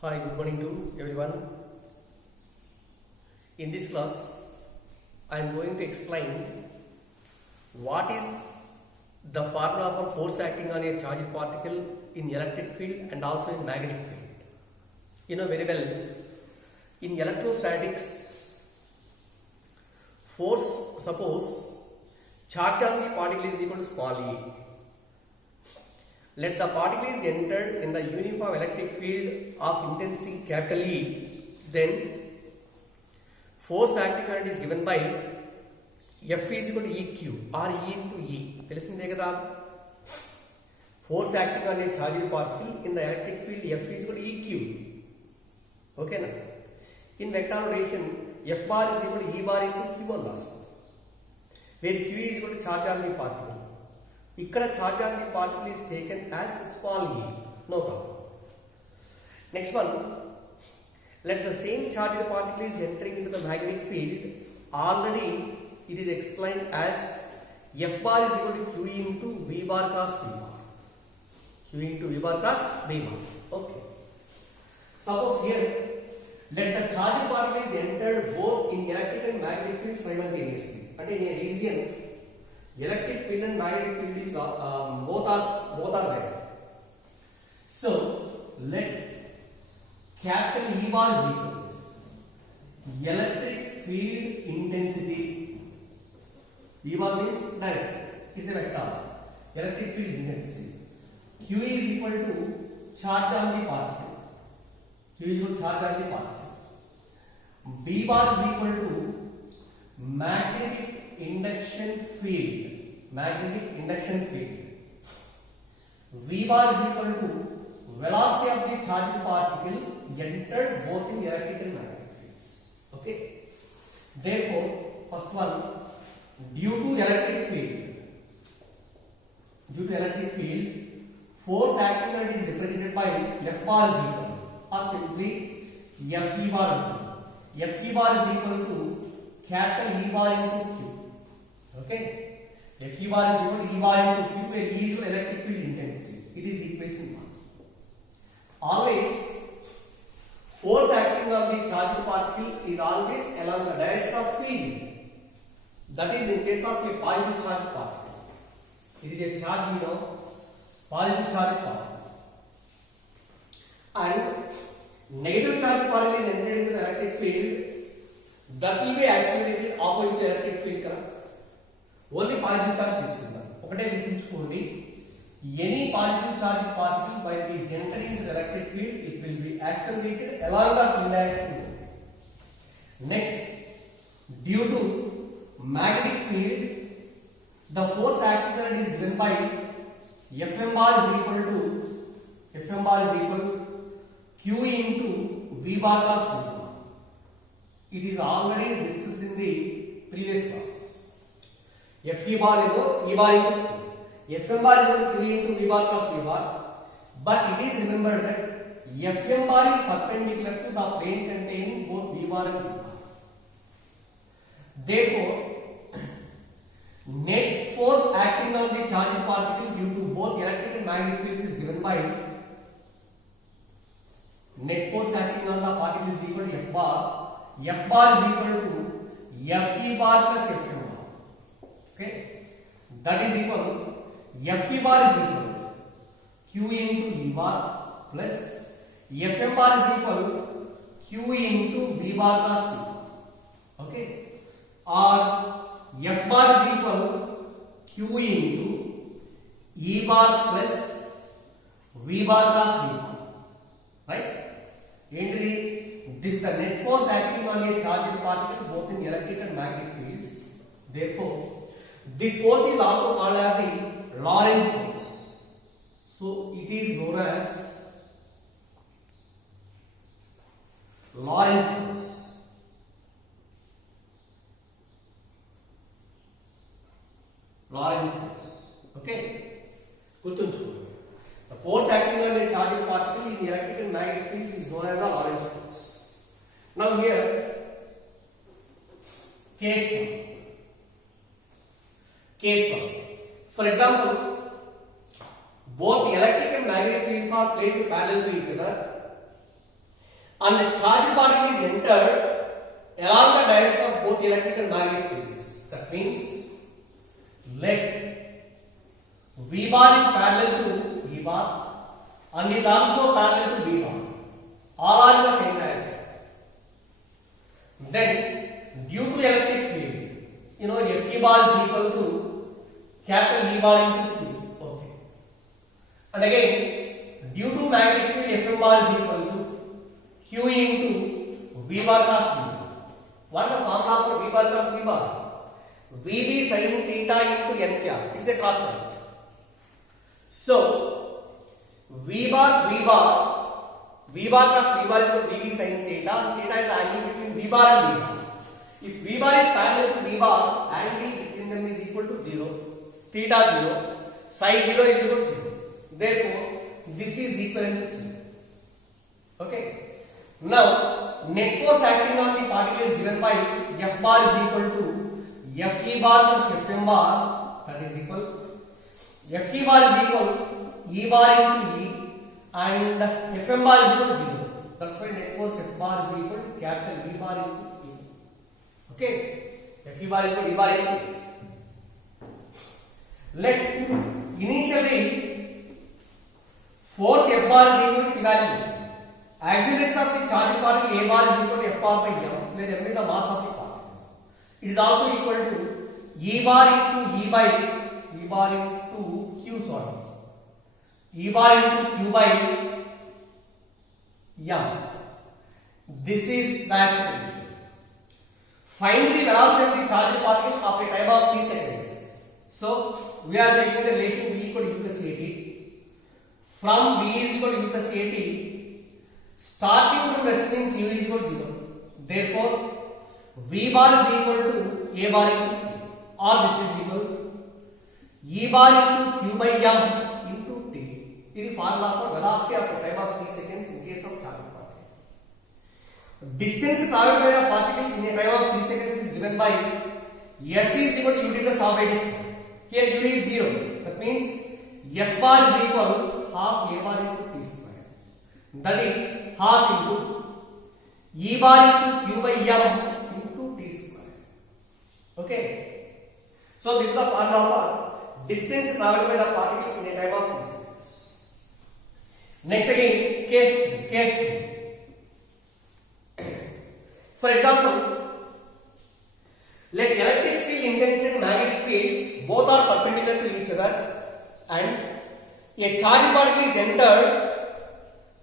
Hi, good morning to everyone. In this class, I am going to explain what is the formula for force acting on a charged particle in electric field and also in magnetic field. You know very well, in electrostatics, force, suppose charge on the particle is equal to small e. Let the particle is entered in the uniform electric field of intensity capital E, then force acting on it is given by F is equal to EQ or E into E. తెలిసిందే కదా, force acting on a charged particle in the electric field F is equal to EQ. Okay na? In vector notation, F bar is equal to E bar into Q1 last, where Q is equal to charge on the particle. ఇక్కడ charge on the particle is taken as small e, no problem. Next one, let the same charged particle is entering into the magnetic field. Already it is explained as F bar is equal to Q into V bar cross B bar. Q into V bar cross B bar. Okay. Suppose here, let the charged particle is entered both in electric and magnetic field simultaneously. And in a region, electric field and magnetic field is both are there. So let capital E bar is equal to electric field intensity. E bar means direction. It is a vector. Electric field intensity. Q is equal to charge on the particle. Q is equal to charge on the particle. B bar is equal to magnetic induction field. Magnetic induction field. V bar is equal to velocity of the charged particle entered both in electric and magnetic fields. Okay. Therefore, first one, due to electric field, force acting on it is represented by F bar is equal, or simply F E bar. F E bar is equal to capital E bar into Q. Okay. F E bar is equal to E bar into Q, where E is equal to electric field intensity. It is equation 1. Always, force acting on the charged particle is always along the direction of field. That is in case of a positive charged particle. It is a charge, positive charged particle. And negative charged particle is entered into the electric field. That will be accelerated opposite the electric field. Only positive charge తీసుకుందాం. ఒకటే గుర్తుంచుకోండి, any positive charge particle while it is entering into the electric field, it will be accelerated along the field direction. Next, due to magnetic field, the force acting on it is given by Fm bar is equal to Q into V bar plus V bar. It is already discussed in the previous class. F E bar is E bar into Q. Fm bar is Q into V bar plus V bar. But it is remembered that Fm bar is perpendicular to the plane containing both V bar and V bar. Therefore, net force acting on the charged particle due to both electric and magnetic fields is given by net force acting on the particle is equal to F bar. F bar is equal to F E bar plus Fm bar. Okay, that is equal to F E bar is equal to Q into E bar plus Fm bar is equal to Q into V bar plus V bar. Okay, or F bar is equal to Q into E bar plus V bar plus V bar. Right? This is the net force acting on a charged particle both in electric and magnetic fields. Therefore, this force is also called as the Lorentz force. So it is known as Lorentz force. Lorentz force. Okay. Guర్తుంచుకోండి. The force acting on a charged particle in electric and magnetic fields is known as the Lorentz force. Now here, case 1. For example, both the electric and magnetic fields are placed parallel to each other. and the charged particle is entered along the direction of both electric and magnetic fields. That means let V bar is parallel to E bar and is also parallel to B bar. All are in the same direction. Then due to electric field, Fe bar is equal to capital E bar into Q. Okay. And again, due to magnetic field, Fm bar is equal to Q into V bar cross B. What is the formula for V bar cross V bar? Vb sin theta into n cap. It's a cross product. So V bar cross V bar is equal to Vb sin theta, and theta is the angle between V bar and V bar. If V bar is parallel to V bar, angle between them is equal to 0, theta 0, psi 0 is equal to 0. Therefore, this is equivalent to 0. Okay. Now, net force acting on the particle is given by F bar is equal to Fe bar plus Fm bar, that is equal. Fe bar is equal E bar into E and Fm bar is equal to 0. That's why net force F bar is equal to capital E bar into E. Okay. Fe bar is equal to E bar into E. Let initially force F bar is equal to evaluate. Acceleration of the charged particle A bar is equal to F bar by M, where M is the mass of the particle. It is also equal to E bar into Q, sorry. E bar into Q by M. This is the action. Find the velocity of the charged particle of a time of t seconds. So we are taking the relation V equal to U plus AT. From V is equal to U plus AT, starting from rest means U is equal to 0. Therefore, V bar is equal to A bar into T, or this is equal to E bar into Q by M into T. This is the formula for velocity of a time of t seconds in case of charged particle. Distance traveled by a particle in a time of t seconds is given by S is equal to U plus half a distance. Here U is 0. That means S bar is equal to half A bar into T square. That is half into E bar into Q by M into T square. Okay. So this is the formula for distance traveled by the particle in a time of t seconds. Next again, case 2. For example, let electric field intensity and magnetic fields both are perpendicular to each other, and a charged particle is entered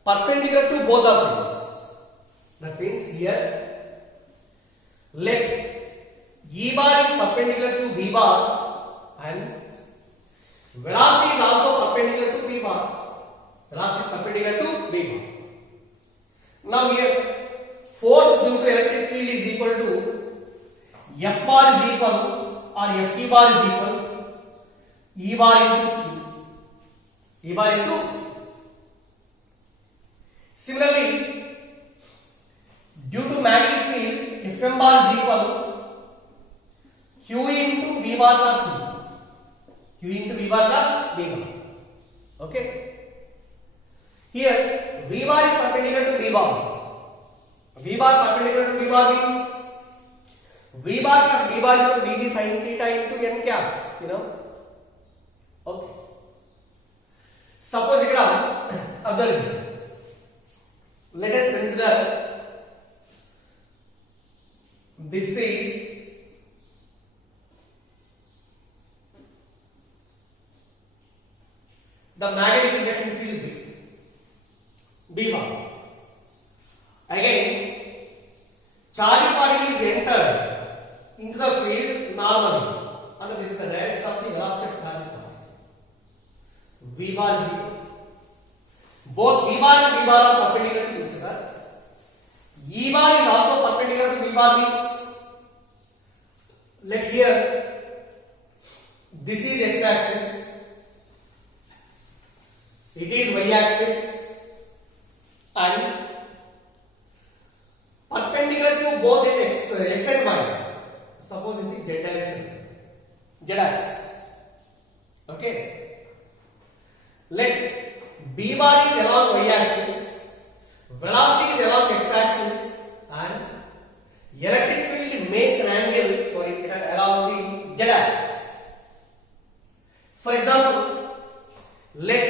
perpendicular to both of these. That means here, let E bar is perpendicular to V bar and velocity is also perpendicular to V bar. Velocity is perpendicular to V bar. Now here, force due to electric field is equal to F bar is equal, or Fe bar is equal E bar into Q. E bar into Q. Similarly, due to magnetic field, Fm bar is equal Q into V bar plus V. Q into V bar plus V bar. Okay. Here, V bar is perpendicular to V bar. V bar perpendicular to V bar means V bar plus V bar equal to Vb sin theta into n cap. Okay. Suppose here, observe. Let us consider this is the magnetic induction field B bar. Again, charged particle is entered into the field normally, and this is the direction of the velocity of charged particle. V bar is equal. Both V bar and V bar are perpendicular to each other. E bar is also perpendicular to V bar means, let here, this is x axis, it is y axis, and perpendicular to both in x and y. Suppose in the z direction, z axis. Okay. Let B bar is along y axis, velocity is along x-axis and electric field makes an angle along the z-axis. For example, let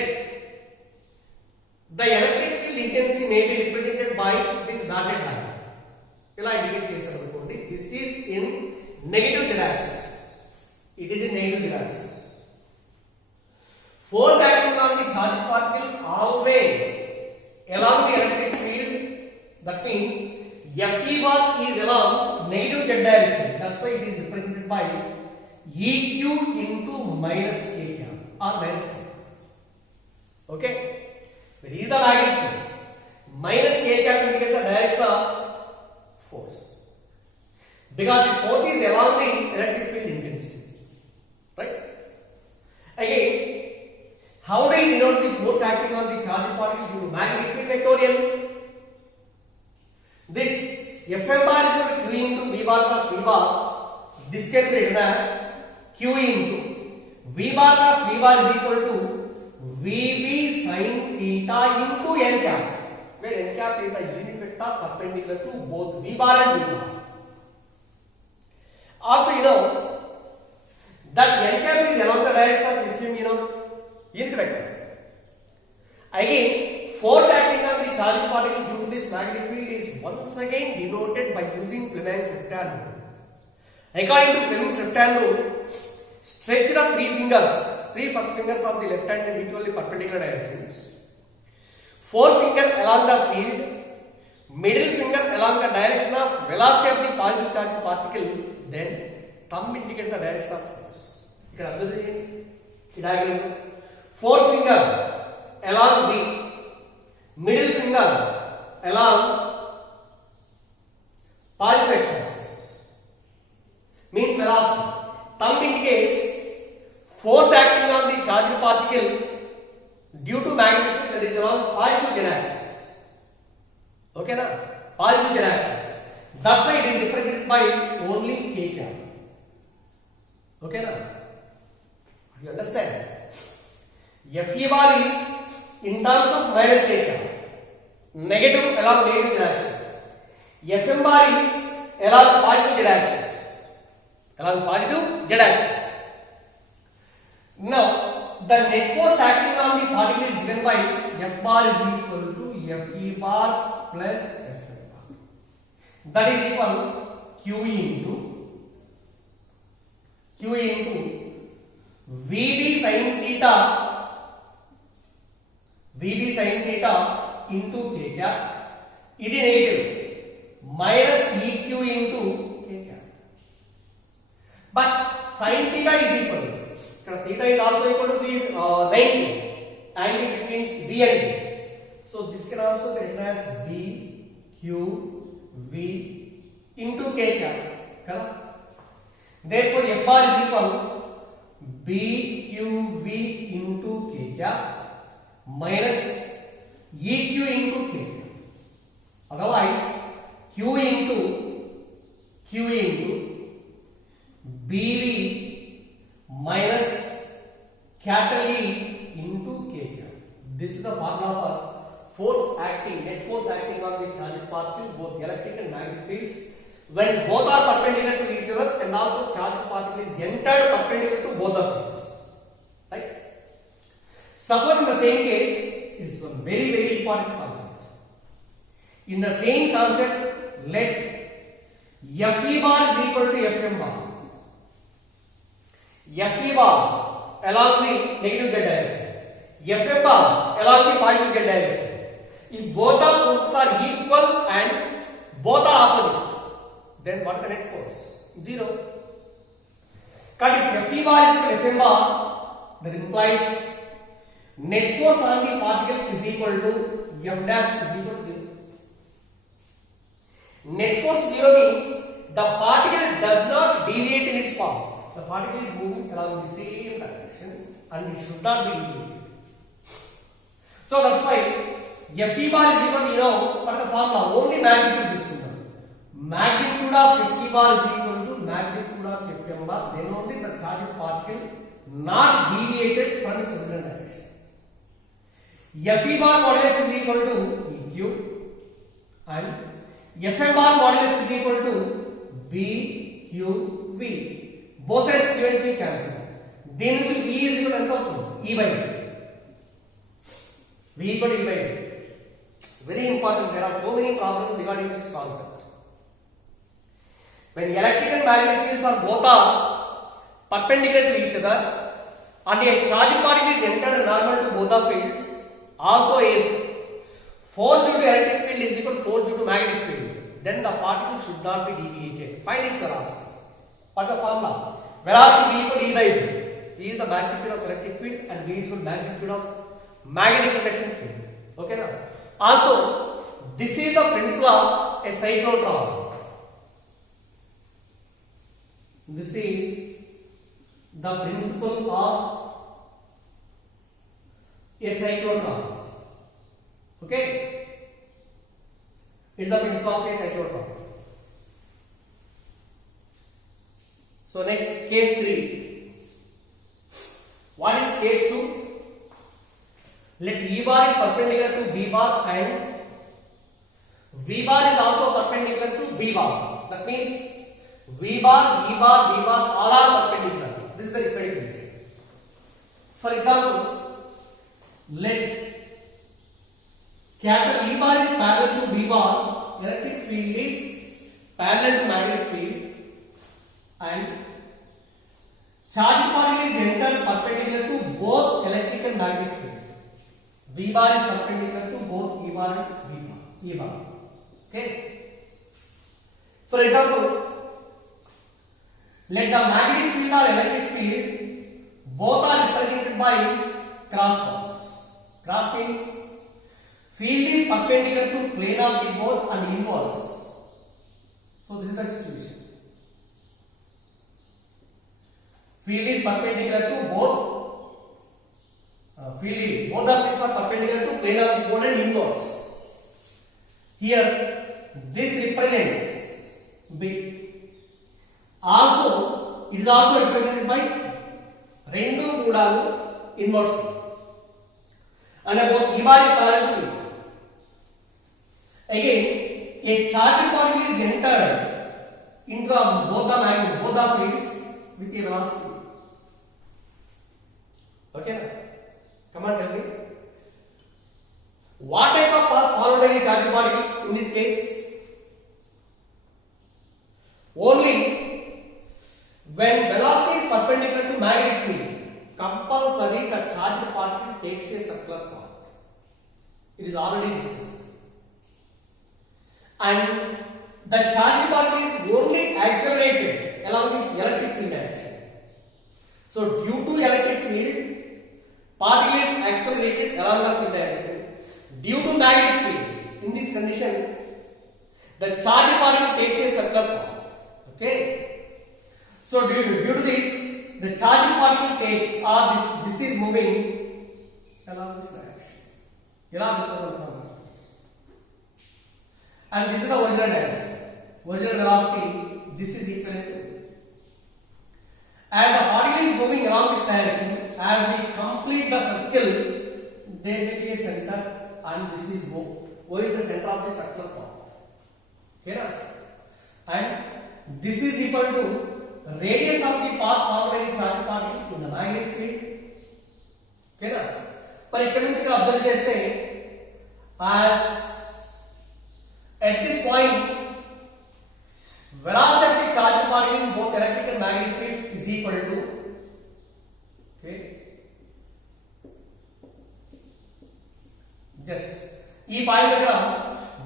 the electric field intensity may be represented by this dotted line. ఇలా indicate చేశారు అనుకోండి. This is in negative z-axis. It is in negative z-axis. Force acting on the charged particle always along the electric field. That means Fe bar is along negative z direction. That's why it is represented by Eq into minus k cap or minus k. Okay? Where is the magnitude? Minus k cap indicates the direction of force. Because this force is along the electric field intensity. Right? Again, how do you denote the force acting on the charged particle due to magnetic field vectorial? This Fm bar is equal to Q into V bar plus V bar. This can be written as Q into V bar plus V bar is equal to Vb sin theta into n cap, where n cap is the unit vector perpendicular to both V bar and V bar. Also, you know that n cap is along the direction of Fm, unit vector. Again, force acting on the charged particle due to this magnetic field is once again denoted by using Fleming's left-hand rule. According to Fleming's left-hand rule, stretch the three first fingers of the left hand in mutually perpendicular directions. Forefinger along the field, middle finger along the direction of velocity of the positive charged particle, then thumb indicates the direction of force. Here another diagram. Forefinger along B, middle finger along positive x-axis means velocity. Thumb indicates force acting on the charged particle due to magnetic field that is along positive z-axis. Okay, na? Positive z-axis. That's why it is represented by only k cap. Okay, na? You understand? Fe bar is in terms of minus k cap, negative along negative z-axis. Fm bar is along positive z-axis. Along positive z-axis. Now, the net force acting on the particle is given by F bar is equal to Fe bar plus Fm bar. That is equal Q into Vb sin theta into k cap. It is negative minus Eq into k cap. But sin theta is equal to, theta is also equal to the 90 angle between V and D. So this can also be written as B Q V into k cap. Correct? Therefore, F bar is equal B Q V into k cap minus Eq into k cap. Otherwise, Q into BV minus capital E into k cap. This is the formula for net force acting on the charged particle, both electric and magnetic fields, when both are perpendicular to each other and also charged particle is entered perpendicular to both the fields. Right? Suppose in the same case, it is a very, very important concept. In the same concept, let Fe bar is equal to Fm bar. Fe bar along the negative z direction, Fm bar along the positive z direction. If both of forces are equal and both are opposite, then what is the net force? 0. Because if Fe bar is equal to Fm bar, that implies net force on the particle is equal to F dash is equal to 0. Net force 0 means the particle does not deviate in its path. The particle is moving along the same direction and it should not be deviated. So that's why Fe bar is equal to, what is the formula? Only magnitude this one. Magnitude of Fe bar is equal to magnitude of Fm bar. Then only the charged particle not deviated from its original direction. Fe bar modulus is equal to Eq. and Fm bar modulus is equal to BQV. Both sides Q and P cancel. దీని నుంచి V is equal to ఎంత అవుతుంది? E by V. V equal to E by V. Very important. There are so many problems regarding this concept. When electric and magnetic fields are both are perpendicular to each other and a charged particle is entered normal to both the fields, also if force due to electric field is equal to force due to magnetic field, then the particle should not be deviated. Find its velocity. What the formula? Velocity V equal to E by V. V is the magnitude of electric field and V is equal to magnitude of magnetic induction field. Okay now? Also, this is the principle of a cyclotron. This is the principle of a cyclotron. Okay? It's the principle of a cyclotron. So next, case 3. What is case 2? Let E bar is perpendicular to B bar and V bar is also perpendicular to B bar. That means V bar, E bar, B bar all are perpendicular. This is the equation. For example, let capital E bar is parallel to B bar, electric field is parallel to magnetic field, and charged particle is entered perpendicular to both electric and magnetic field. V bar is perpendicular to both E bar and E bar. Okay. For example, let the magnetic field or electric field both are represented by cross points. Cross means field is perpendicular to plane of the both and inverse. So this is the situation. Field is perpendicular to both. Both the fields are perpendicular to plane of the board and inverse. Here, this represents B. Also, it is also represented by rendu kudalu inverse. And both E bar is parallel to it. Again, a charged particle is entered into both the fields with a velocity. Okay? Come on, tell me. What type of path followed by the charged particle in this case? Only when velocity is perpendicular to magnetic field, compulsory the charged particle takes a circular path. It is already discussed. And the charged particle is only accelerated along the electric field direction. So due to electric field, particle is accelerated along the field direction. Due to magnetic field, in this condition, the charged particle takes a circular path. Okay? So due to this, the charged particle takes, or this is moving along this direction. And this is the original direction. Original velocity, this is equivalent to it. And the particle is moving along this direction. As we complete the circle, there will be a center, and this is O. O is the center of the circular path. Okay, na? And this is equal to the radius of the path formed by the charged particle in the magnetic field. Okay, na? But ఇక్కడ నుంచి ఇక్కడ observe చేస్తే as at this point velocity of the charged particle in both electric and magnetic fields is equal to, okay, just ఈ point దగ్గర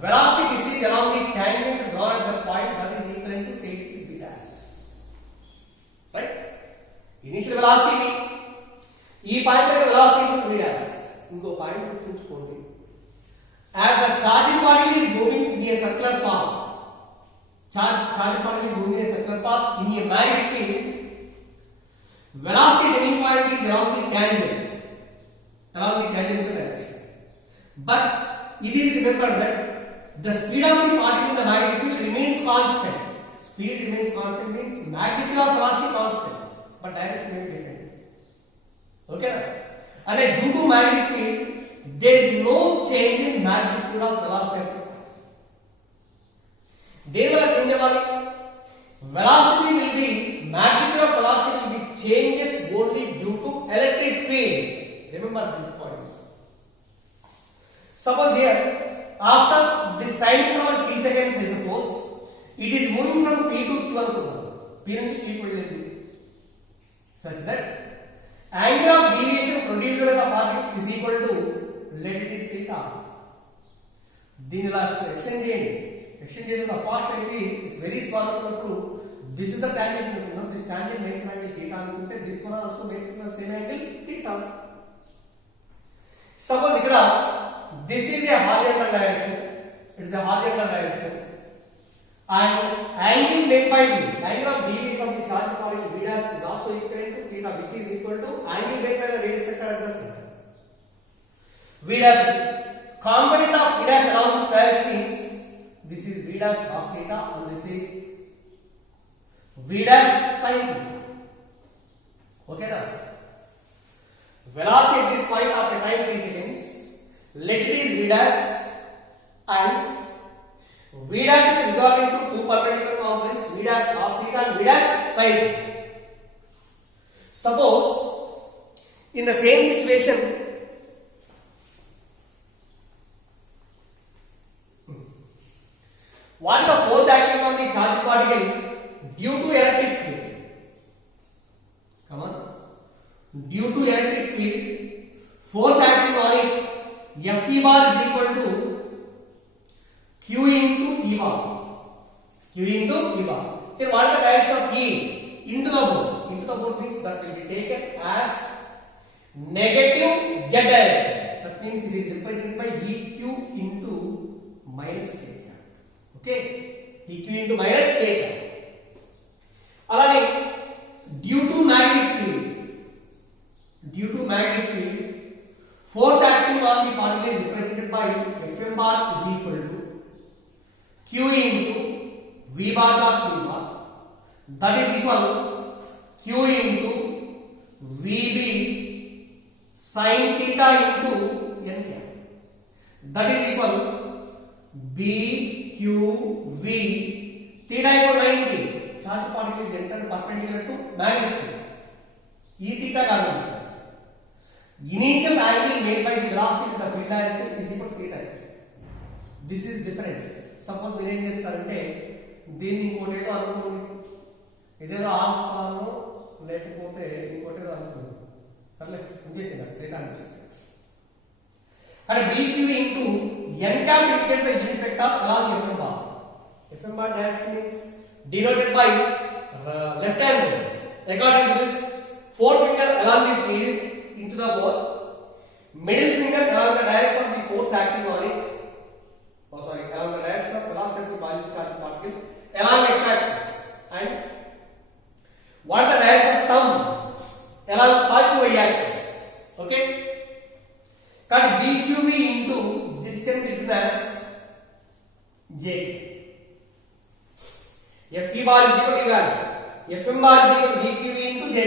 velocity this is along the tangent drawn at the point that is equivalent to say it is b dash, right? Initial velocity ఈ point దగ్గర velocity is b dash. ఇంకో point గుర్తుంచుకోండి, as the charged particle is moving in a circular path, charged particle is moving in a circular path in a magnetic field, velocity at any point is along the tangential direction. But it is remembered that the speed of the particle in the magnetic field remains constant. Speed remains constant means magnitude of velocity constant, but direction may be different. Okay? And due to magnetic field, there is no change in magnitude of velocity. దేని వల్ల change అవ్వాలి? velocity will be, magnitude of velocity will be changes only due to electric field. Remember this point. Suppose here, after this time interval 3 seconds, I suppose it is moving from P to Q అనుకున్నాం. P నుంచి Q కి వెళ్ళింది. Such that angle of deviation produced by the particle is equal to, let it is theta. దీని ఇలా extend చేయండి. Extend చేసిన అపాజిట్ field is very small అనుకున్నప్పుడు this is the tangent అనుకుందాం. This tangent makes an angle theta అనుకుంటే this one also makes the same angle theta. Suppose ఇక్కడ this is a horizontal direction, it is a horizontal direction, and angle made by the angle of deviation of the charge particle v dash is also equal to theta, which is equal to angle made by the radius vector at the center. V dash component of v dash along this direction is, this is v dash cos theta and this is v dash sin theta. Okay now, velocity at this point after time 3 seconds, let it is v dash, and v dash is resolved into two perpendicular components, v dash cos theta and v dash sin theta. Suppose in the same situation, what is the force acting on the charged particle due to electric field? Come on. Due to electric field, force acting on it, Fe bar is equal to Q into E bar. Q into E bar. Here what is the direction of E? Into the board. Into the board means that will be taken as negative z direction. That means it is represented by EQ into minus k. Okay? EQ into minus k. Alani, due to magnetic field, force acting on the particle is represented by Fm bar is equal to Q into V bar plus V bar, that is equal to Q into VB sin theta into n cap, that is equal to BQV, theta equal to 90. Charged particle is entered perpendicular to magnetic field. E theta కాదు. Initial angle made by the velocity in the field direction is equal to theta. This is different. Suppose మీరు ఏం చేస్తారంటే దీన్ని ఇంకోటి ఏదో అనుకోండి, ఇదేదో half form లేకపోతే ఇంకోటి ఏదో అనుకోండి, సర్లే ఉంచేసేదా theta ఉంచేసేదా. And BQ into n cap indicates the unit vector along Fm bar. Fm bar direction is denoted by left hand. According to this, forefinger along the field into the ball, middle finger along the direction of the force acting on it. Along the direction of velocity of the charged particle along x-axis, and what is the direction of thumb along positive y-axis. Okay. Cut BQV into this can be written as J. Fe bar is equal to value. Fm bar is equal to BQV into J.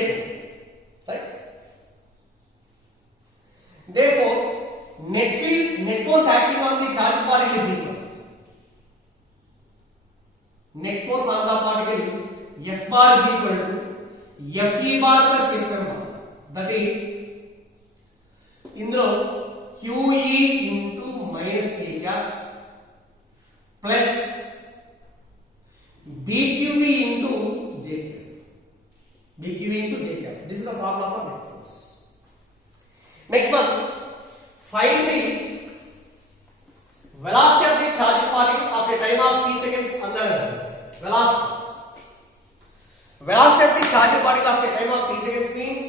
Right? Therefore, net force acting on the charged particle is equal. Net force on the particle F bar is equal to Fe bar plus Fm bar. That is, ఇందులో QE into minus K cap plus BQV into J cap. BQV into J cap. This is the formula for net force. Next one, find the velocity of the charged particle after a time of t seconds under velocity. Velocity of the charged particle after a time of t seconds means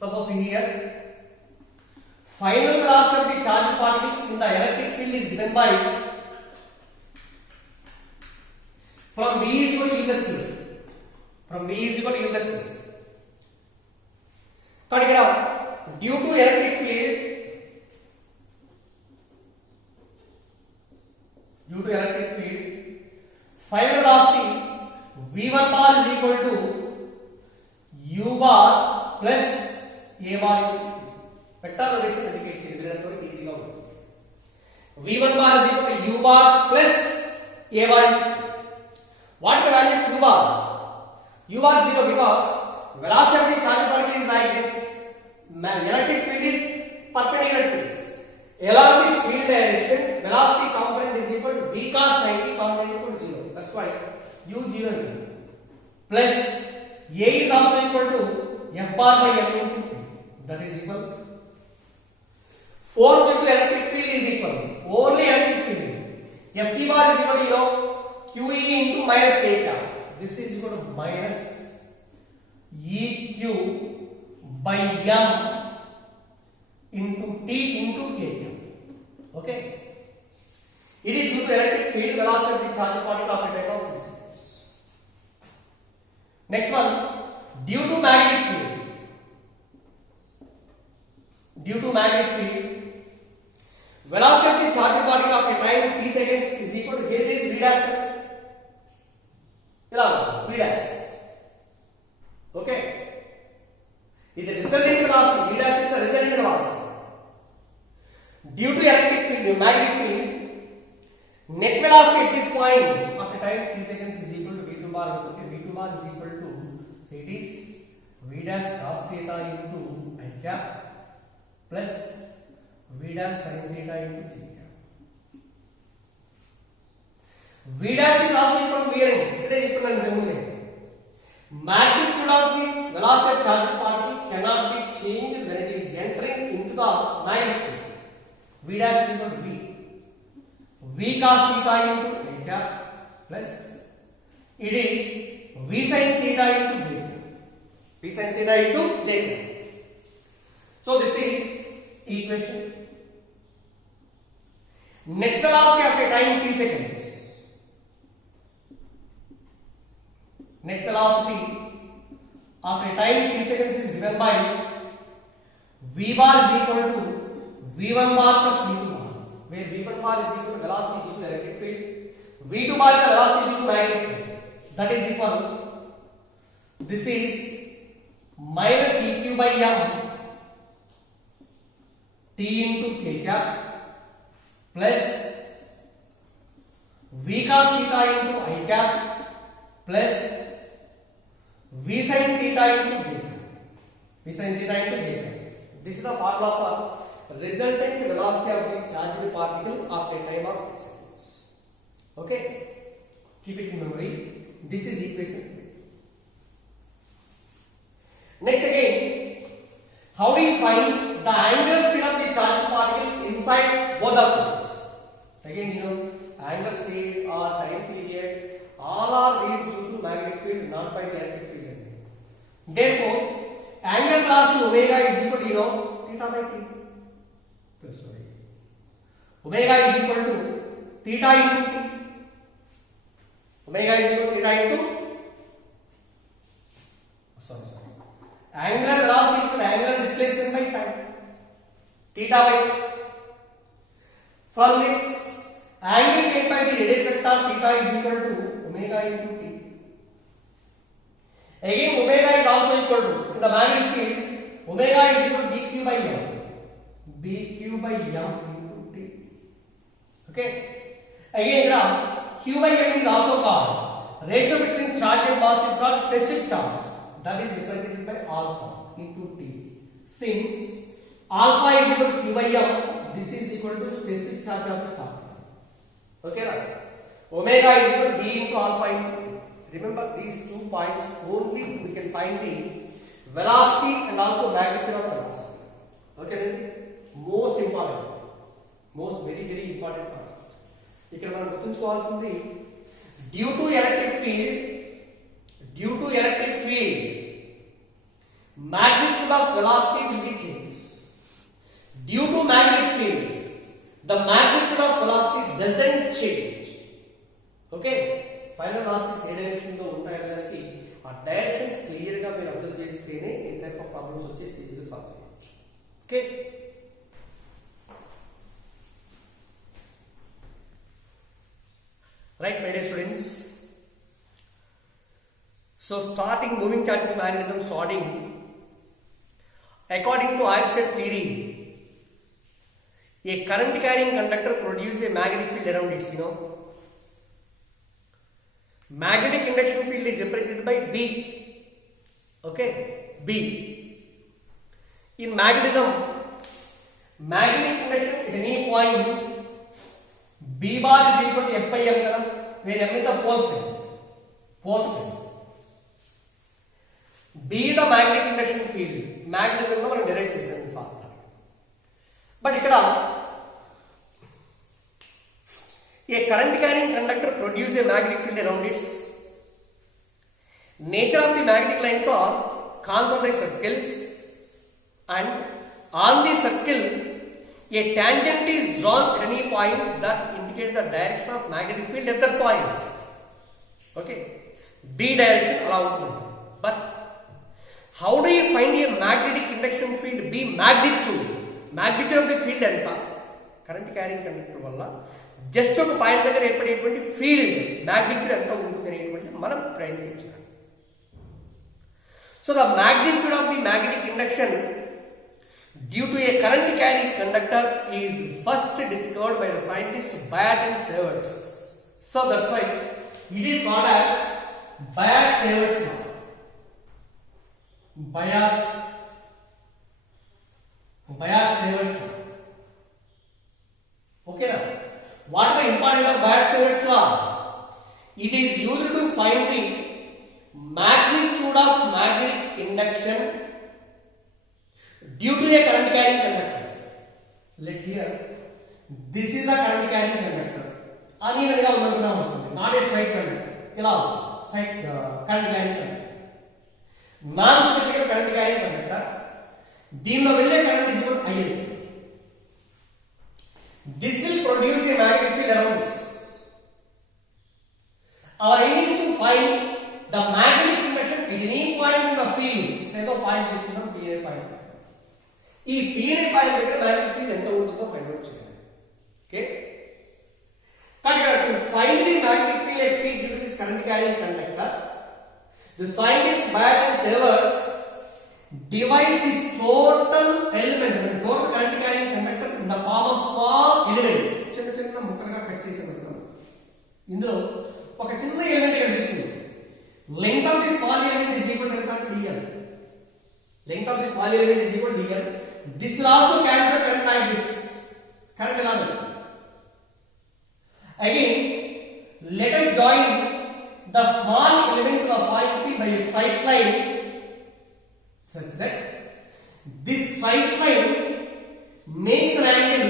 suppose here final velocity of the charged particle in the electric field is given by from V is equal to U plus C. From V is equal to U plus C. But here due to electric field, final velocity V1 bar is equal to u bar plus a bar into vector notation indicate చేయండి దీనితో ఈజీగా ఉంటుంది v1 bar is equal to u bar plus a bar. What is the value of u bar? U bar is 0 because velocity of the charge particle is like this. Electric field is perpendicular to this. Along the field direction, velocity component is equal to v cos 90 cos 90 equal to 0. That's why u 0 plus a is also equal to f bar by m into t. That is equal. Force due to electric field is equal. Only electric field. F e bar is equal to QE into minus K cap. This is equal to minus EQ by M into T into K cap. Okay. It is due to electric field velocity of the charge particle of a type of incidence. Next one, due to magnetic field. Due to magnetic field, velocity of the charge particle of a time t seconds is equal to here is v dash. V dash. Okay. Is the resultant velocity. V dash is the resultant velocity. Due to electric field, magnetic field, net velocity at this point of a time t seconds is equal to v2 bar. Okay, v2 bar is equal to, so it is v dash cos theta into I cap plus v dash sin theta into j cap. V dash is also equal to v n. It is equal to n. Magnitude of the velocity of charge particle cannot be changed when it is entering into the magnetic field. V dash is equal to v cos theta into I cap plus it is v sin theta into j cap. V sin theta into j cap. So this is equation. Net velocity of a time t seconds. Net velocity of a time t seconds is given by v bar is equal to v1 bar plus v2 bar, where v1 bar is equal to velocity due to electric field, v2 bar is the velocity due to magnetic field. That is equal. This is minus eq by m t into k cap plus v cos theta into I cap plus v sin theta into j cap. V sin theta into j cap. This is the formula for resultant velocity of the charged particle after a time of 10 seconds. Okay, keep it in memory. This is equation 3. Next again, how do you find the angular speed of the charged particle inside both the fields? Again, you know, angular speed or time period, all are these due to magnetic field, not by the electric field. Therefore, angular velocity omega is equal to theta by t. Sorry, omega is equal to theta into t. Omega is equal to theta into angular velocity equal to angular displacement by time. Theta by. From this angle made by the radius vector theta is equal to omega into t. Again, omega is also equal to, in the magnetic field, omega is equal to dq by m. bq by m into t. Okay. Again, q by m is also called ratio between charge and mass is called specific charge. That is represented by alpha into t. Since alpha is equal to q by m, this is equal to specific charge of the particle. Okay, right? Omega is equal to b into alpha into t. Remember these 2 points only we can find the velocity and also magnitude of velocity. Okay, most important, very important concept. ఇక్కడ మనం గుర్తుంచుకోవాల్సింది due to electric field magnitude of velocity will be changed. Due to magnetic field the magnitude of velocity doesn't change. Okay, final velocity A direction లో ఉంటాయనేది ఆ directions clear గా మీరు అర్థం చేస్తేనే ఈ టైప్ ఆఫ్ ప్రాబ్లమ్స్ వచ్చేసి ఈజీగా సాల్వ్ చేయొచ్చు. Okay, right my dear students. So starting moving charges magnetism starting, according to Oersted theory, a current carrying conductor produces a magnetic field around it, Magnetic induction field is represented by B. Okay, B. In magnetism, magnetic induction at any point, B bar is equal to F by M, where M is the pole cell. B is the magnetic induction field. Magnetism మనం derive చేసాం ఈ formula. But ఇక్కడ a current carrying conductor produces a magnetic field around its. Nature of the magnetic lines are concentric circles, and on the circle a tangent is drawn at any point that indicates the direction of magnetic field at that point. Okay, B direction allow ఉంటుంది. But how do you find a magnetic induction field B magnitude? Magnitude of the field ఎంత? Current carrying conductor వల్ల just ఒక point దగ్గర ఏర్పడేటువంటి field magnitude ఎంత ఉంటుంది అనేటువంటి మనం ప్రయత్నించాలి. So the magnitude of the magnetic induction due to a current carrying conductor is first discovered by the scientist Biot and Savart. So that's why it is called as Biot-Savart law. Biot-Savart law. Okay na? What is the importance of Biot-Savart law? It is used to find the magnitude of magnetic induction due to a current carrying conductor. Let here, this is the current carrying conductor. Uneven ga unnadunnam, not a straight conductor. Ila straight current carrying conductor. Non-symmetrical current carrying conductor. దీనిలో వెళ్ళే current is equal to IL. This will produce a magnetic field around this. Our aim is to find the magnetic induction at any point in the field. ఏదో point తీసుకున్నాం P అనే point. ఈ P అనే point దగ్గర magnetic field ఎంత ఉంటుందో find out చేయాలి. Okay, కానీ to find the magnetic field at P due to this current carrying conductor, the scientists Biot and Savart divide this total element, total current carrying conductor in the form of small elements. చిన్న ముక్కలుగా cut చేసి పెడతాం. ఇందులో ఒక చిన్న element ఇక్కడ తీసుకుంది. Length of this small element is equal to dl. Length of this small element is equal to dl. This will also carry the current like this. Current element. Again, let us join the small element to the point P by a straight line, such that this straight line makes an angle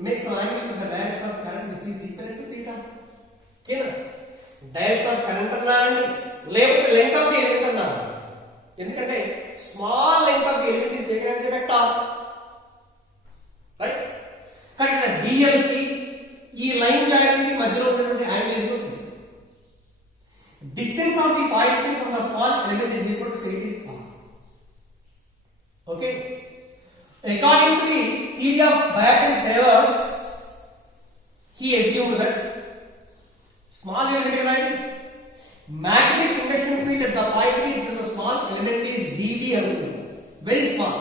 with the direction of current which is equal to theta. Okay, na? Direction of current anna andi length of the element anna, endukante small length of the element is taken as a vector, right? కానీ dl కి ఈ line line కి మధ్యలో ఉన్నటువంటి angle is equal to distance of the point P from the small element is equal to say this r. Okay, according to the theory of Biot and Savart, he assumed that small element magnetic induction field at the point P to the small element is dB, very small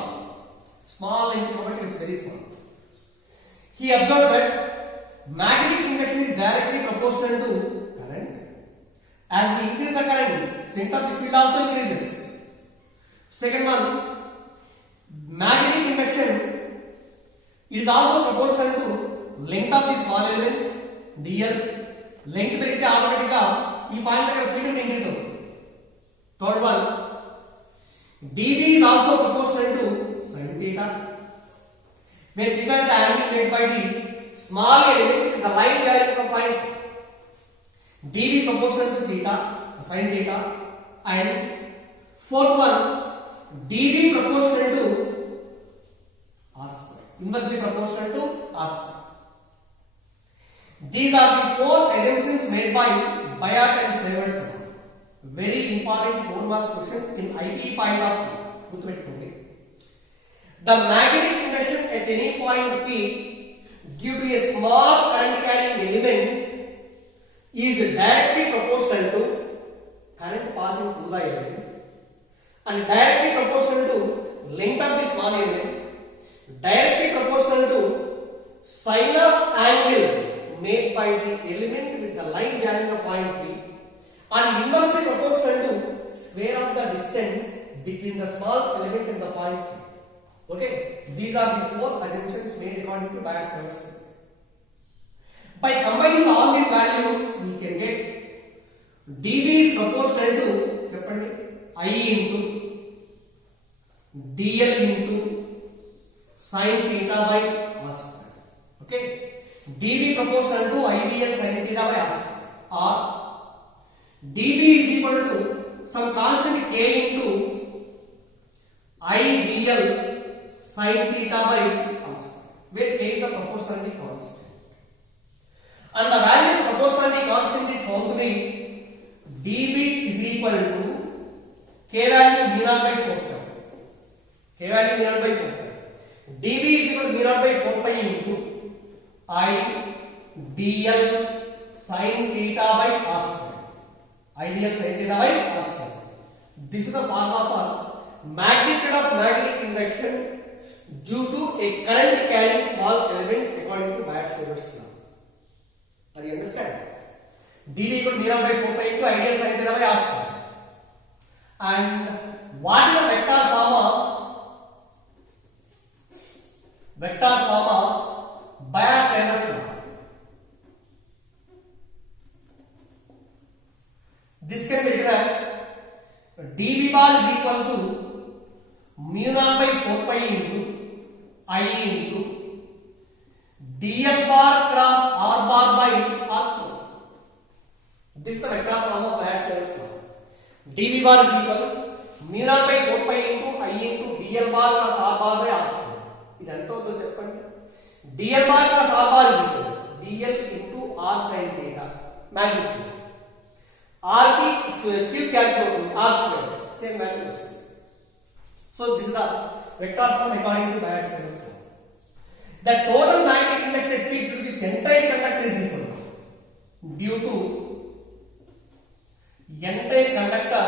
element is very small. He observed that magnetic induction is directly proportional to current. As we increase the current, strength of the field also increases. Second one, magnetic induction is also proportional to length of the small element dl. Length పెరిగితే automatic గా ఈ point దగ్గర field increase అవుతుంది. Third one, dv is also proportional to sin theta, where theta is the angle made by the small element in the line carrying the point. dv proportional to theta, sin theta, and fourth one, dv proportional to r square, inversely proportional to r square. These are the four assumptions made by Biot and Savart. Very important 4 marks question in IT point of view. గుర్తుపెట్టుకోండి. The magnetic induction at any point P due to a small current carrying element is directly proportional to current passing through the element and directly proportional to length of the small element, directly proportional to sine of angle made by the element with the line joining the point P, and inversely proportional to square of the distance between the small element and the point P. Okay, these are the four assumptions made according to Bayes-Everts theorem. By combining all these values, we can get dV is proportional to I into dl into sin theta by r square. Okay, dV proportional to idl sin theta by r square, or dV is equal to some constant k into idl sin theta by r square, where k is the proportionality constant. And the value of proportionality constant is found to be dV is equal to k value v naught by 4 pi. K value v naught by 4 pi. dV is equal to v naught by 4 pi into I dl sin theta by r square. Idl sin theta by r square. This is the formula for magnitude of magnetic induction due to a current carrying small element according to Bayes-Everts law. Are you understand? dV equal to v naught by 4 pi into idl sin theta by r square. And what is the vector form of Bayes-Everts law? This can be written as dV bar is equal to mu naught by 4 pi into I into dl bar cross r bar by r cube. This is the vector form of Bayes-Everts law. dV bar is equal to mu naught by 4 pi into I into dl bar cross r bar by r cube. ఇది ఎంత అవుతుందో చెప్పండి. dl bar cross r bar is equal to dl into r sin theta magnitude. r की cube cancel అవుతుంది, r square same value వస్తుంది. So this is the vector form according to Bayes-Everts law. The total magnetic induction at P due to this entire conductor is equal due to entire conductor.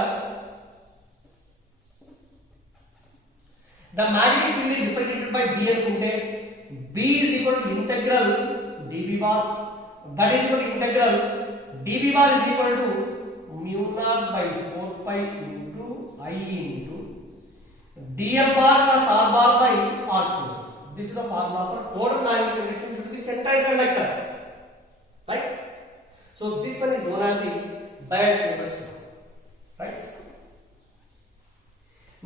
The magnetic field is represented by B అనుకుంటే B is equal to integral dV bar, that is equal to integral dV bar is equal to mu naught by 4 pi into I into dl bar plus r bar by r cube. This is the formula for total magnetic induction due to this entire conductor, right? So this one is known as the Bayes-Everts law, right?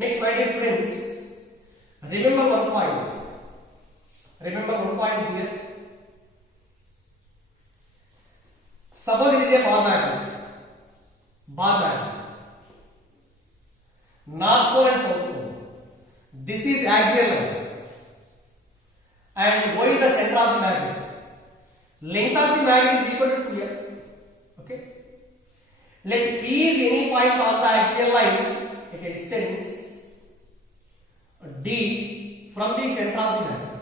Next, my dear students, remember one point. Remember one point here. Suppose it is a bar magnet, North pole and South pole. This is axial line, and Y is the center of the magnet. Length of the magnet is equal to 2l. Okay. Let P is any point on the axial line at a distance d from the center of the magnet.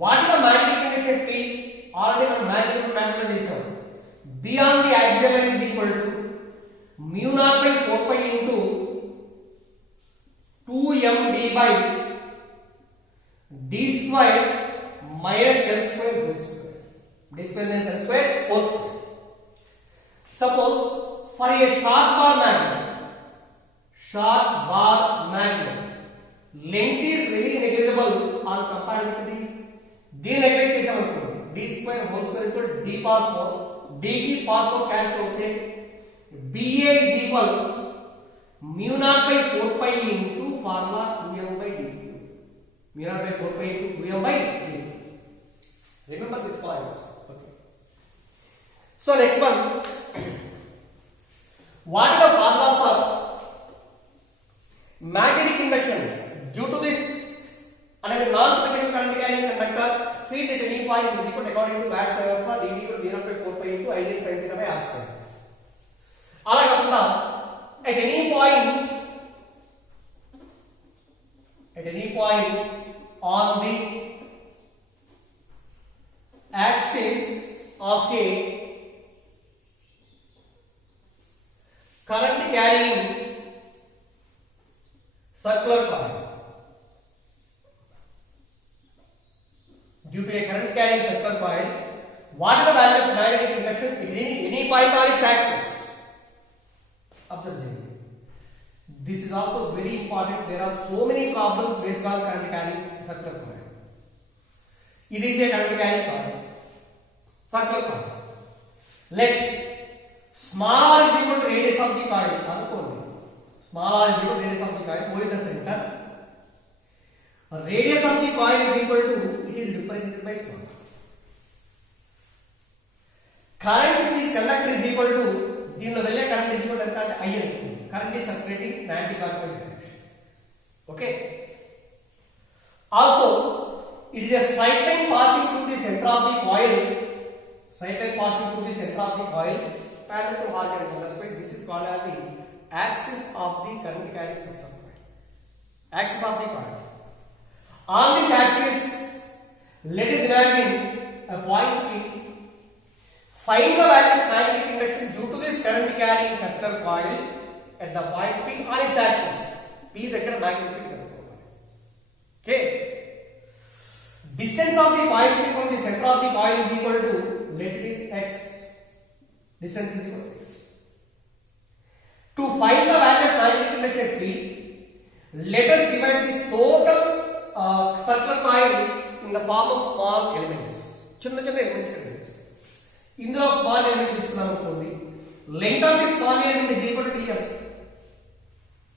What is the magnetic induction P? Already మనం magnetic చేసాం. B on the axial line is equal to mu naught by 4 pi into 2md by d square minus l square whole square. D square minus l square whole square. Suppose for a sharp bar magnet, length is very negligible on comparatively. D neglect చేసామనుకోండి, d square whole square is equal to d power 4. d की power 4 cancel होते, Ba is equal mu naught by 4 pi into formula 2m by dq. Mu naught by 4 pi into 2m by dq. Remember this point. Okay. So next one. What is the formula for magnetic induction due to this and a non-spherical current carrying conductor field at any point is equal according to Bayes-Everts law dV equal to v naught by 4 pi into idl sin theta by r square. అలా కాకుండా at any point on the axis of a current carrying circular coil. Due to a current carrying circular coil, what is the value of magnetic induction in any point on its axis? Observe. This is also very important. There are so many problems based on current carrying circular coil. It is a current carrying coil, circular coil. Let small r is equal to radius of the coil. Small r is equal to radius of the coil. O is the center. Radius of the coil is equal to, it is represented by small. Current in this conductor is equal to, దీనిలో వెళ్ళే current is equal to ఎంత అంటే I అనుకుంది. Current is circulating in anti-clockwise direction. Okay. Also, it is a straight line passing through the center of the coil. Straight line passing through the center of the coil, parallel to horizontal. That's why this is called as the axis of the current carrying circular coil. Axis of the coil. On this axis, let us imagine a point P. Find the value of magnetic induction due to this current carrying circular coil at the point P on its axis. P దగ్గర magnetic field. Okay. Distance of the point P from the center of the coil is equal to, let it is x. Distance is equal to x. To find the value of magnetic induction at P, let us divide this total circular coil in the form of small elements. చిన్న చిన్న elements ఇందులో small element తీసుకున్నాం అనుకోండి. Length of the small element is equal to dl.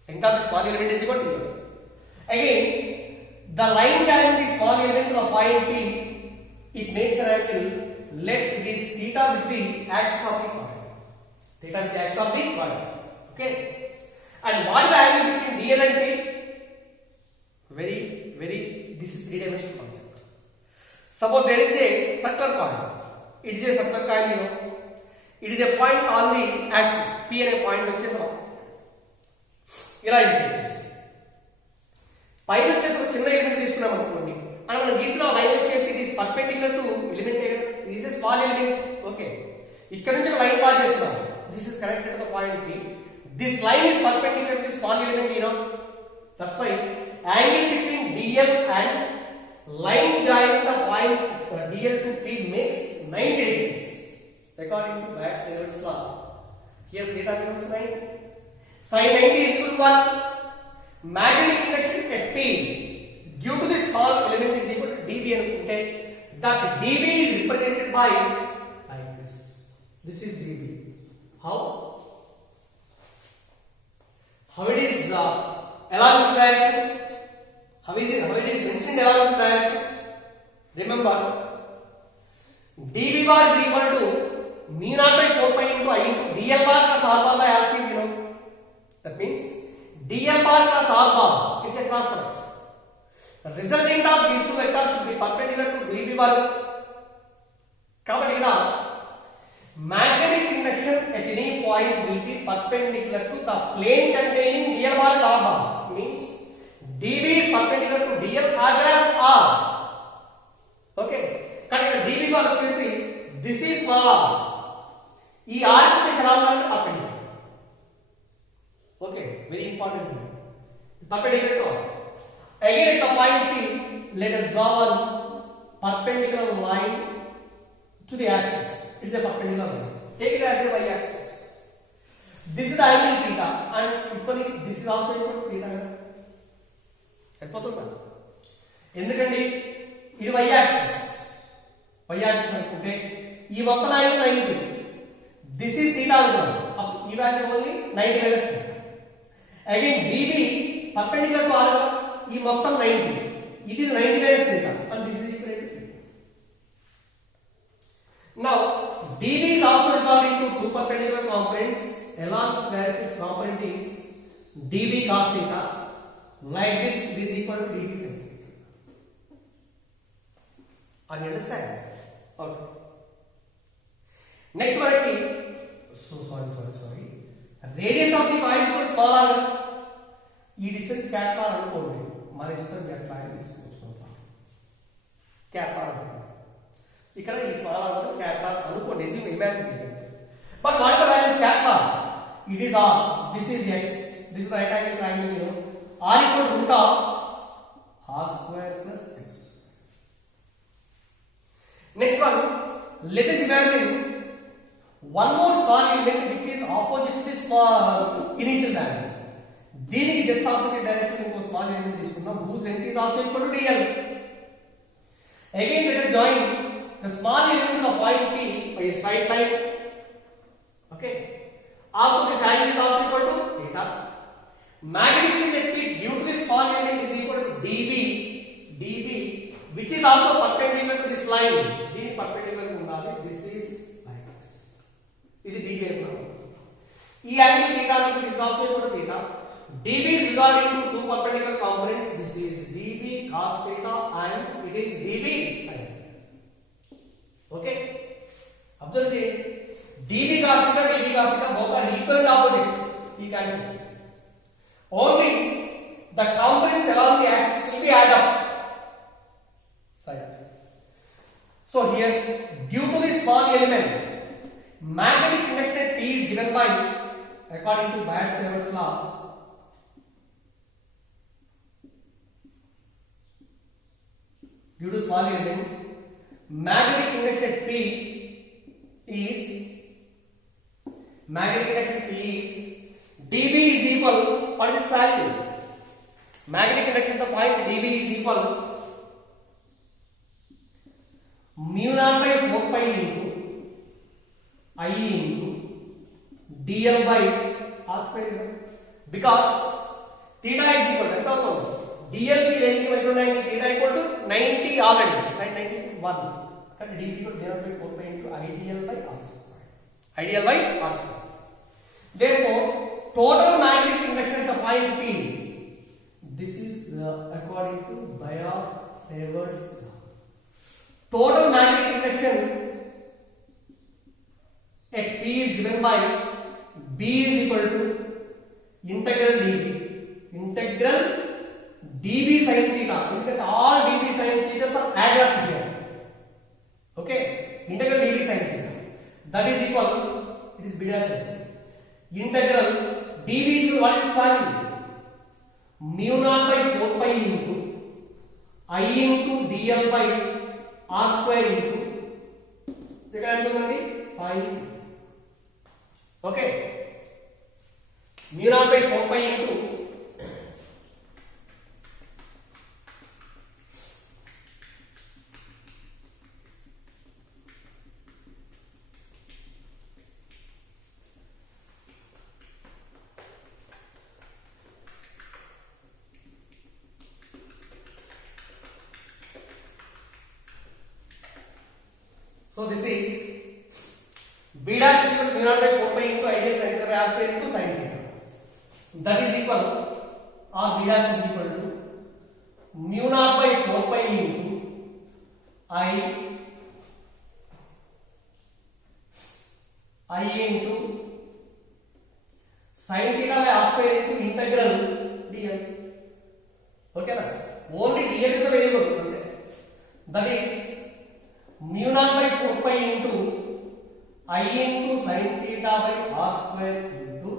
Length of the small element is equal to dl. Again, the line carrying the small element to the point P, it makes an angle. Let it is theta with the axis of the coil. Theta with the axis of the coil. Okay. And what is the angle between dl and P? Very, this is three-dimensional concept. Suppose there is a circular coil. It is a circular coil, you know. It is a point on the axis. P and a point వచ్చేసి ఇలా indicate చేస్తుంది. పైన వచ్చేసి ఒక చిన్న element తీసుకున్నాం అనుకోండి. అని మనం గీసిన లైన్ వచ్చేసి ఇది పర్పెండిక్యులర్ టు ఎలిమెంట్ ఇది is a small element. Okay. ఇక్కడ నుంచి ఒక లైన్ పాస్ చేస్తున్నాం. This is connected to the point P. This line is perpendicular to the small element, you know. That's why angle between dl and line joining the point dl to P makes 90 degrees according to Max-Everett's law. Here theta becomes 90. Sin 90 is equal to 1. Magnetic induction at P due to this small element is equal to dB and that dB is represented by like this. This is dB. How it is along this direction? How it is mentioned along this direction? Remember, dB bar is equal to mu naught by 4 pi into I into dl bar plus r bar by r cube, you know. That means dl bar plus r bar, it's a cross product. The resultant of these two vectors should be perpendicular to dB bar. Kabatti magnetic induction at any point will be perpendicular to the plane containing dl bar and r bar. Means dB is perpendicular to dl as well as r. Okay. But dB bar వచ్చేసి this is small r. ఈ r కి సమాంతరంగా perpendicular. Okay, very important. Perpendicular to r. Again at the point P, let us draw one perpendicular line to the axis. It is a perpendicular line. Take it as a y-axis. This is the angle theta, and equally this is also equal to theta. అయిపోతుందా? ఎందుకండి ఇది y-axis. y-axis అనుకుంటే ఈ మొత్తం angle 90. This is theta అనుకున్నాం. అప్పుడు ఈ value only 90 minus theta. Again dB perpendicular to r, ఈ మొత్తం 90. It is 90 minus theta, and this is equal to theta. Now dB is also resolved into two perpendicular components. Along which direction its component is dB cos theta. Like this, it is equal to dB sin theta. Are you understand? Okay. Next one, sorry. Radius of the coil is equal to small r. ఈ distance cap or అనుకోండి, మన ఇష్టం ఎట్లా అని తీసుకొచ్చుకుంటాం. Cap or ఇక్కడ ఈ small are cap or అనుకోండి, imagine. But what the value of cap or? it is r, this is x, this is the right angle triangle, you know, r equal to root of r square plus x square. Next one, let us imagine one more small element which is opposite to the small initial diameter. దీనికి just opposite direction ఇంకో small element తీసుకుందాం whose length is also equal to dl. Again let us join the small element of point P by a straight line. Okay. Also this angle is also equal to theta. Magnetic field at P due to this small element is equal to dB, which is also perpendicular to this line. దీని perpendicular ఉండాలి. This is like this. ఇది dB అనుకున్నాం. ఈ angle theta అనేది is also equal to theta. dB is regarding to two perpendicular components. This is dB cos theta and it is dB sin theta. Okay. Observe see. dB cos theta both are equal and opposite. You can see. Only the components along the axis will be added up. Right. So here, due to this small element, magnetic induction P is given by, according to Biot-Savart's law, due to small element, magnetic induction P is dB is equal, what is its value? Magnetic induction of the point dB is equal mu naught by 4 pi into I into dl by r square, because theta is equal to dl की length की value आएगी theta equal to 90 already, sin 90 to 1, and dB equal to d by 4 pi into idl by r square. Therefore, total magnetic induction at the point P, this is according to Biot-Savart's law. Total magnetic induction at P is given by B is equal to integral dB sin theta. Because all dB sin theta are added up here. Okay, integral dB sin theta, that is equal, it is b dash integral dB is equal, what is value? Mu naught by 4 pi into I into dl by r square into ఇక్కడ ఎంత ఉంది sin. Okay, mu naught by 4 pi into so this is b dash is equal to mu naught by 4 pi into ideal sin theta by r square into sin theta. That is equal, or b dash is equal to mu naught by 4 pi into I into sin theta by r square into integral dl. Okay na? Only dl is the variable. Okay? That is mu naught by 4 pi into I into sin theta by r square into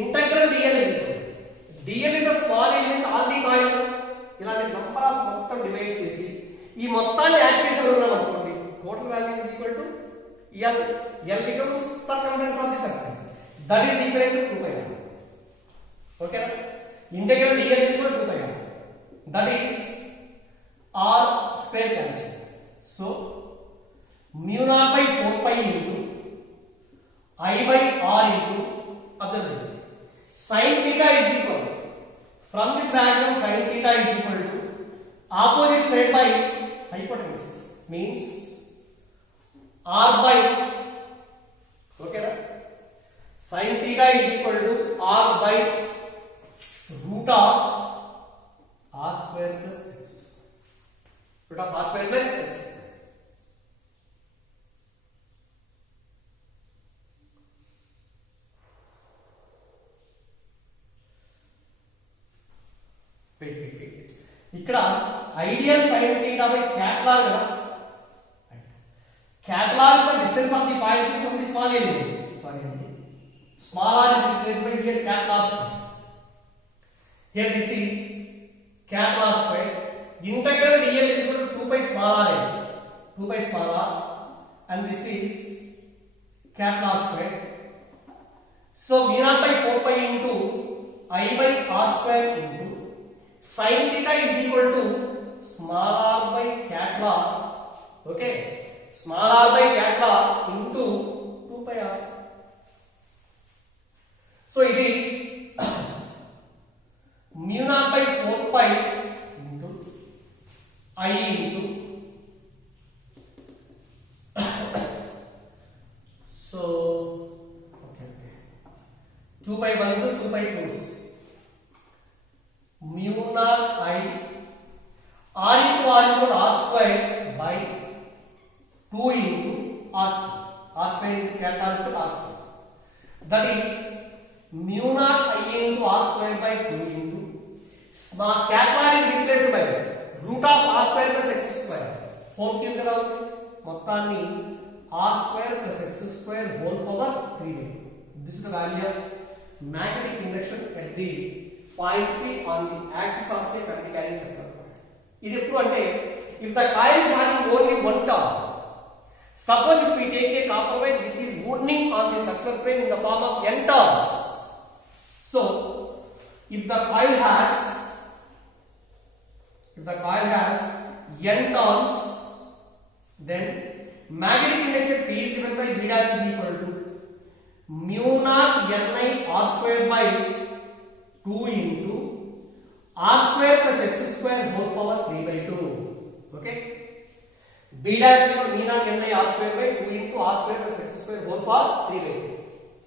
integral dl is equal. dl is the small element all the while ఇలాంటి number of మొత్తం divide చేసి ఈ మొత్తాన్ని add చేసి ఉన్నాం అనుకోండి, total value is equal to l becomes circumference of the circle, that is equal to 2 pi r. Okay, integral dl is equal to 2 pi r, that is r square cancel. So mu naught by 4 pi into I by r into other sin theta is equal, from this diagram sin theta is equal to opposite side by hypotenuse, means r by, okay na, sin theta is equal to r by root of r square plus x square, root of r square plus x square. ఇక్కడ ideal sin theta by catalog, catalog the distance of the point from the small element, sorry, Small r is replaced by here capital R square. Here this is capital R square. Integral dl is equal to 2 pi small r. 2 pi small r, and this is capital R square. So v naught by 4 pi into I by r square into sin theta is equal to small r by capital R. Okay, small r by capital R into 2 pi r. So it is mu naught by 4 pi into I into so okay 2 pi 1 so 2 pi 2 mu naught I r into r is equal to r square by 2 into r square into capital R is equal to r cube. That is mu naught I into r square by 2 into small capital R is replaced by root of r square plus x square whole cube కదా మొత్తాన్ని r square plus x square whole power 3 by 2. This is the value of magnetic induction at the point P on the axis of the current carrying circular coil. ఇది ఎప్పుడు అంటే if the coil is having only one turn, suppose if we take a copper wire which is wounding on the circular frame in the form of n turns. So if the coil has n turns, then magnetic induction P is given by V dash is equal to mu naught Ni r square by 2 into r square plus x square whole power 3 by 2. Okay, B dash is equal to mu naught Ni r square by 2 into r square plus x square whole power 3 by 2.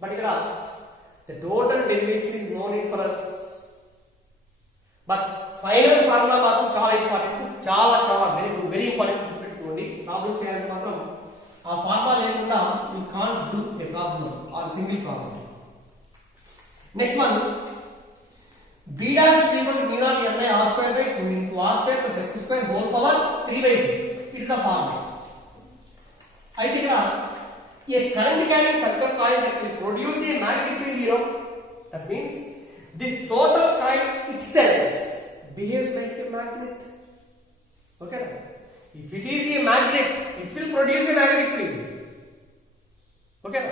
But here the total derivation is no need for us. But final formula మాత్రం చాలా important, చాలా very important గుర్తుపెట్టుకోండి. Problems చేయాలంటే మాత్రం ఆ formula లేకుండా you can't do a problem or single problem. Next one b dash is equal to mu naught Ni r square by 2 into r square plus x square whole power 3 by 2. It is the formula. అయితే ఇక్కడ a current carrying circular coil that will produce a magnetic field, you know, that means this total coil itself behaves like a magnet. Okay, if it is a magnet, it will produce a magnetic field. Okay,